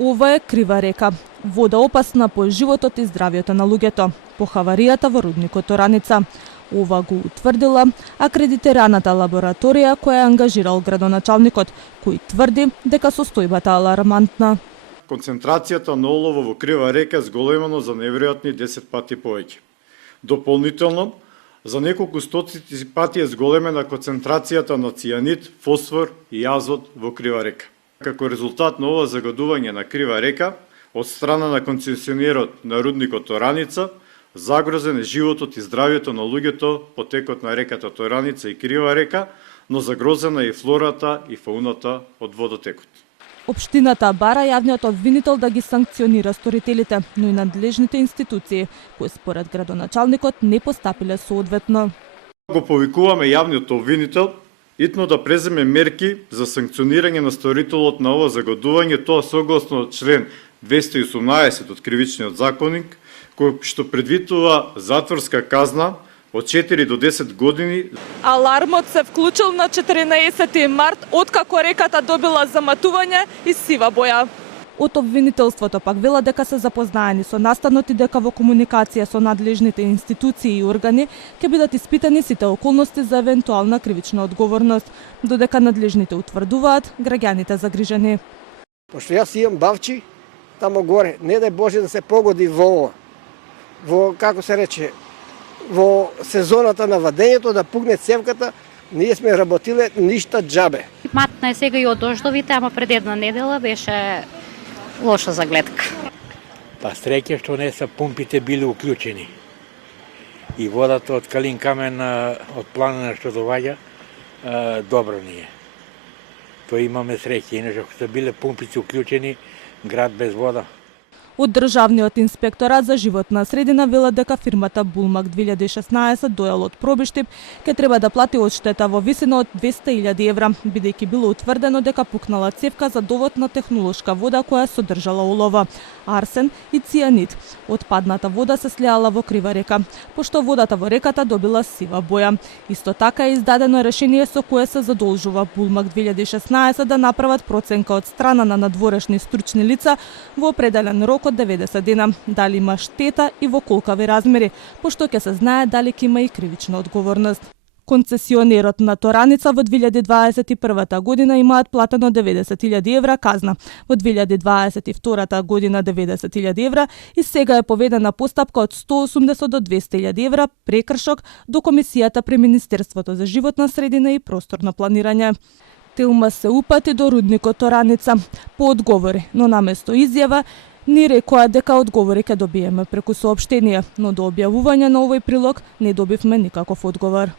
Ова е крива река. Вода опасна по животот и здравието на луѓето. По хаваријата во рудникот Ораница. Ова го утврдила акредитираната лабораторија која ангажирал градоначалникот, кој тврди дека состојбата е алармантна. Концентрацијата на олово во крива река е зголемено за неверојатни 10 пати повеќе. Дополнително, за неколку стотици пати е зголемена концентрацијата на цијанид, фосфор и азот во крива река. Како резултат на ова загадување на крива река, од страна на концесионерот на рудникот Ораница, загрозен е животот и здравието на луѓето по текот на реката Ораница и крива река, но загрозена е и флората и фауната од водотекот. Општината бара јавниот обвинител да ги санкционира сторителите, но и надлежните институции, кои според градоначалникот не постапиле соодветно. Го повикуваме јавниот обвинител итно да преземе мерки за санкционирање на сторителот на ова загадување, тоа согласно член 218 од Кривичниот законник, кој што предвидува затворска казна од 4 до 10 години. Алармот се вклучил на 14 март, откако реката добила заматување и сива боја. Од обвинителството пак вела дека се запознаени со настанот и дека во комуникација со надлежните институции и органи ќе бидат испитани сите околности за евентуална кривична одговорност, додека надлежните утврдуваат граѓаните загрижени. Пошто јас имам бавчи тамо горе, не дај Боже да се погоди во како се рече, во сезоната на вадењето да пукне цевката, ние сме работиле ништа џабе. Матна е сега и од дождовите, ама пред една недела беше лоша за гледка. Па среќа што не се пумпите биле уклучени. И водата од Калин Камен, од планина што доваѓа, добро ни е. Тоа имаме среќа, иначе ако се биле пумпите уклучени, град без вода. Од Државниот инспекторат за животна средина вела дека фирмата Булмак 2016 дојал од пробиштип ке треба да плати одштета во висина од 200.000 евра, бидејќи било утврдено дека пукнала цевка за довод на технолошка вода која содржала олова, арсен и цијанид. Отпадната вода се слеала во крива река, пошто водата во реката добила сива боја. Исто така е издадено решение со кое се задолжува Булмак 2016 да направат проценка од страна на надворешни стручни лица во определен рок од 90 дена, дали има штета и во колкави размери, пошто ќе се знае дали ќе има и кривична одговорност. Концесионерот на Ораница во 2021 година имаат платено 90.000 евра казна, во 2022 година 90.000 евра и сега е поведена постапка од 180 до 200.000 евра прекршок до Комисијата при Министерството за животна средина и просторно планирање. Телма се упати до рудникот Ораница по одговори, но наместо изјава ни рекоа дека одговори ќе добиеме преку соопштенија, но до објавување на овој прилог не добивме никаков одговор.